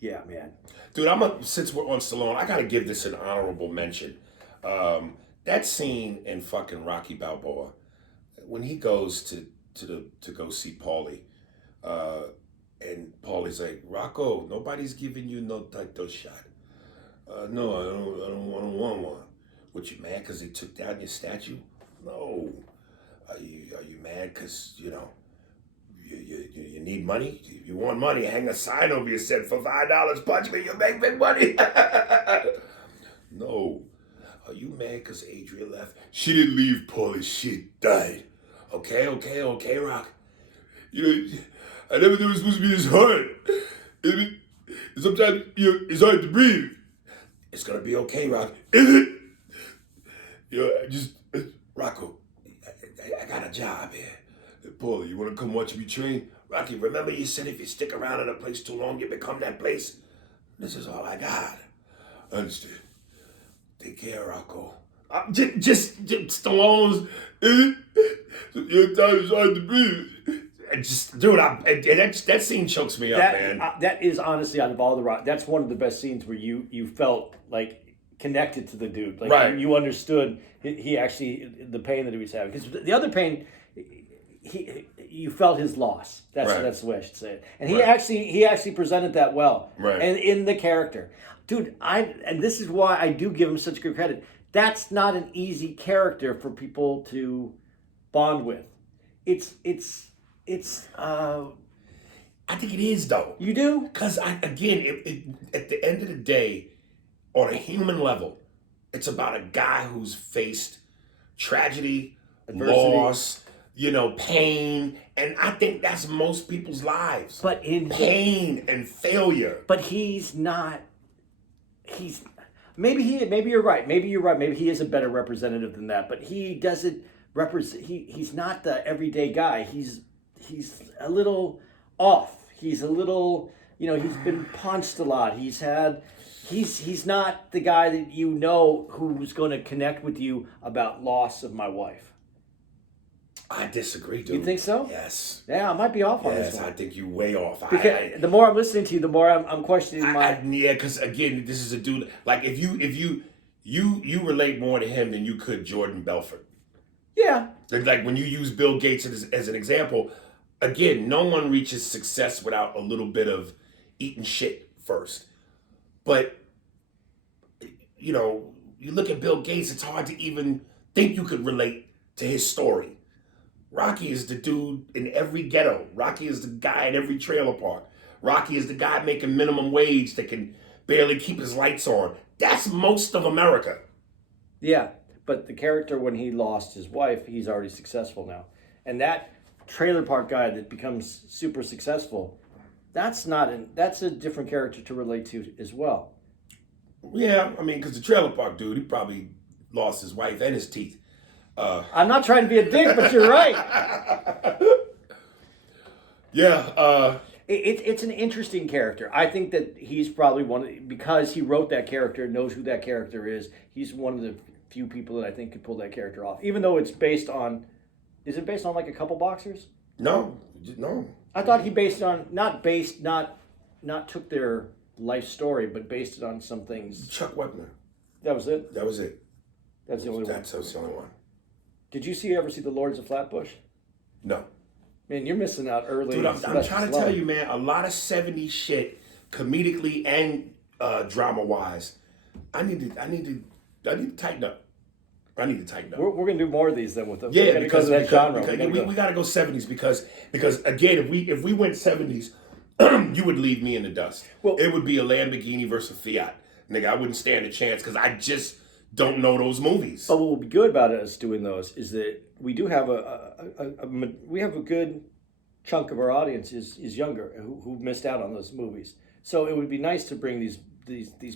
yeah, man. Dude, since we're on Stallone, I got to give this an honorable mention. That scene in fucking Rocky Balboa, when he goes to go see Paulie, and Paulie's like, Rocco, nobody's giving you no title shot. No, I don't want one. What, you mad because they took down your statue? No. Are you mad because, you need money? If you want money, hang a sign over your set for $5. Punch me, you make big money. No. Are you mad because Adria left? She didn't leave, Paulie. She died. Okay, Rock. I never knew it was supposed to be this hard. Sometimes, it's hard to breathe. It's going to be okay, Rock. Is it? Rocco. I got a job here. Paulie, you want to come watch me train? Rocky, remember you said if you stick around in a place too long, you become that place? This is all I got. I understand. Take care, Rocco. Just Stallone's. Your time is hard to breathe. That scene chokes me up, man. That is honestly, out of all the Rock, that's one of the best scenes where you felt connected to the dude. Right. You understood he actually, the pain that he was having. Because the other pain, you felt his loss. That's the way I should say it. And he actually presented that well. Right. And in the character. Dude, and this is why I do give him such good credit. That's not an easy character for people to bond with. It's I think it is, though. You do? Because, again, at the end of the day, on a human level, it's about a guy who's faced tragedy, adversity, loss, pain, and I think that's most people's lives. But pain and failure. But he's not. Maybe you're right. Maybe he is a better representative than that. But he doesn't represent. He's not the everyday guy. He's a little off. He's a little. He's been punched a lot. He's not the guy that who's going to connect with you about loss of my wife. I disagree, dude. You think so? Yes. Yeah, I might be off on this one. I think you're way off. Because the more I'm listening to you, the more I'm questioning because again, this is a dude. Like if you relate more to him than you could Jordan Belfort. Yeah. Like when you use Bill Gates as an example, again, no one reaches success without a little bit of eating shit first. But, you know, you look at Bill Gates, it's hard to even think you could relate to his story. Rocky is the dude in every ghetto. Rocky is the guy in every trailer park. Rocky is the guy making minimum wage that can barely keep his lights on. That's most of America. Yeah, but the character, when he lost his wife, he's already successful now. And that trailer park guy that becomes super successful, that's a different character to relate to as well. Yeah, I mean, because the trailer park dude, he probably lost his wife and his teeth. I'm not trying to be a dick, but you're right. Yeah. It's an interesting character. I think that he's probably because he wrote that character, knows who that character is. He's one of the few people that I think could pull that character off. Even though it's based on, is it based on like a couple boxers? No. I thought he based on not took their life story, but based it on some things. Chuck Wepner. That was it. That was it. That's the only one. That was the only one. Did you ever see The Lords of Flatbush? No. Man, you're missing out eearly. Dude, I'm trying to tell you, man, a lot of 70s shit, comedically and drama-wise, I need to tighten up. I need to tighten up. We're going to do more of these then with them. Yeah, because we got to go 70s because again, if we went 70s, you would leave me in the dust. Well, it would be a Lamborghini versus Fiat. Nigga, I wouldn't stand a chance because I just don't know those movies. But what will be good about us doing those is that we do have we have a good chunk of our audience is younger who missed out on those movies. So it would be nice to bring these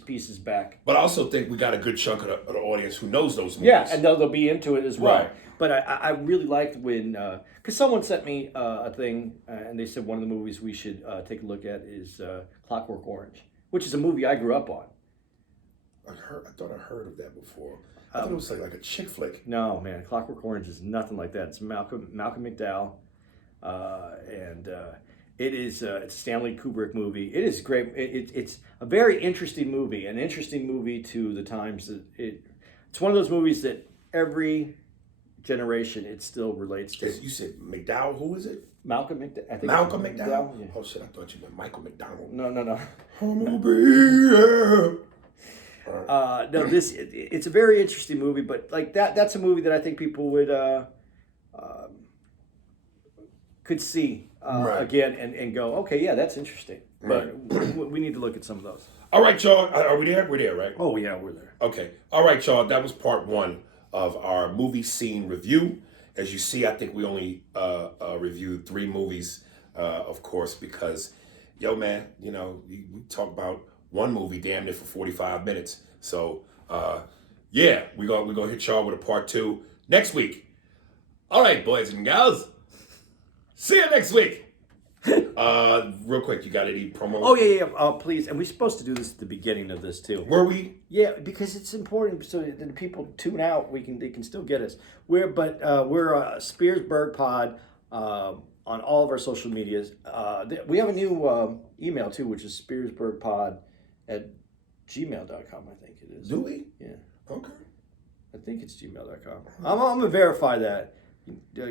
pieces back. But I also think we got a good chunk of the audience who knows those movies. Yeah, and they'll be into it as well. Right. But I really liked when, because someone sent me a thing, and they said one of the movies we should take a look at is Clockwork Orange, which is a movie I grew up on. I thought I heard of that before. I thought it was like a chick flick. No, man, Clockwork Orange is nothing like that. It's Malcolm McDowell, and it's a Stanley Kubrick movie. It is great. It's a very interesting movie, to the times that it's one of those movies that every generation it still relates to. You said McDowell. Who is it? Malcolm McDowell. I think Malcolm McDowell. Yeah. Oh shit! I thought you meant Michael McDonald. No. I'm gonna be here. No, it's a very interesting movie, but like that's a movie that I think people would could see again and go, okay, yeah, that's interesting. Right. But we need to look at some of those. All right, y'all. Are we there? We're there, right? Oh yeah, we're there. Okay. All right, y'all. That was part one of our movie scene review. As you see, I think we only reviewed 3 movies, of course, because, yo, man, you know, we talk about one movie damn near for 45 minutes. So, yeah, we're gonna hit y'all with a part 2 next week. All right, boys and gals. See you next week. Real quick, you got any promo? Oh, yeah. Please. And we're supposed to do this at the beginning of this, too. Were we? Yeah, because it's important so that the people tune out. They can still get us. We're Spearsburg Pod on all of our social medias. We have a new email, too, which is spearsburgpod@gmail.com, I think it is. Do we? Yeah. Okay. I think it's gmail.com. I'm going to verify that.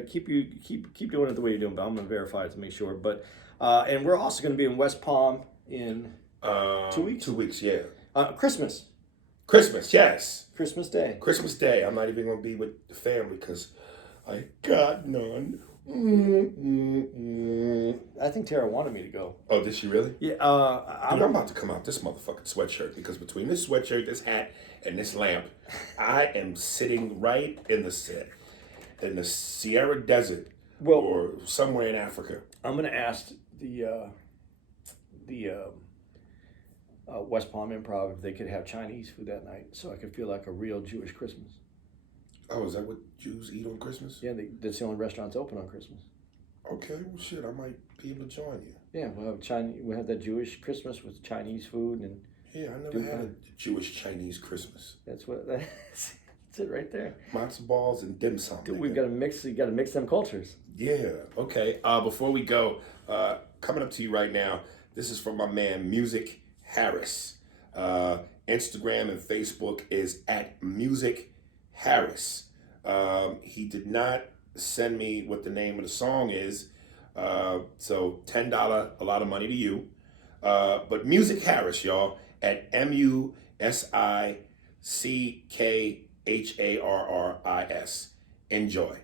Keep doing it the way you're doing, but I'm going to verify it to make sure. But and we're also going to be in West Palm in 2 weeks. 2 weeks, yeah. Christmas, yes. Christmas Day. Christmas Day. I'm not even going to be with the family because I got none. I think Tara wanted me to go. Oh, did she really? Yeah. I'm about to come out this motherfucking sweatshirt because between this sweatshirt, this hat, and this lamp, I am sitting right in the Sierra Desert or somewhere in Africa. I'm going to ask the West Palm Improv if they could have Chinese food that night so I could feel like a real Jewish Christmas. Oh, is that what Jews eat on Christmas? Yeah, that's the only restaurants open on Christmas. Okay, well, shit, I might be able to join you. Yeah, we'll have that Jewish Christmas with Chinese food and. Yeah, I never had a Jewish Chinese Christmas. That's it right there. Matzo balls and dim sum. Dude, we've got to mix. You got to mix them cultures. Yeah. Okay. Before we go, coming up to you right now. This is from my man Music Harris. Instagram and Facebook is at Music Harris. He did not send me what the name of the song is. So $10, a lot of money to you. But Music Harris, y'all. at MUSICKHARRIS. Enjoy.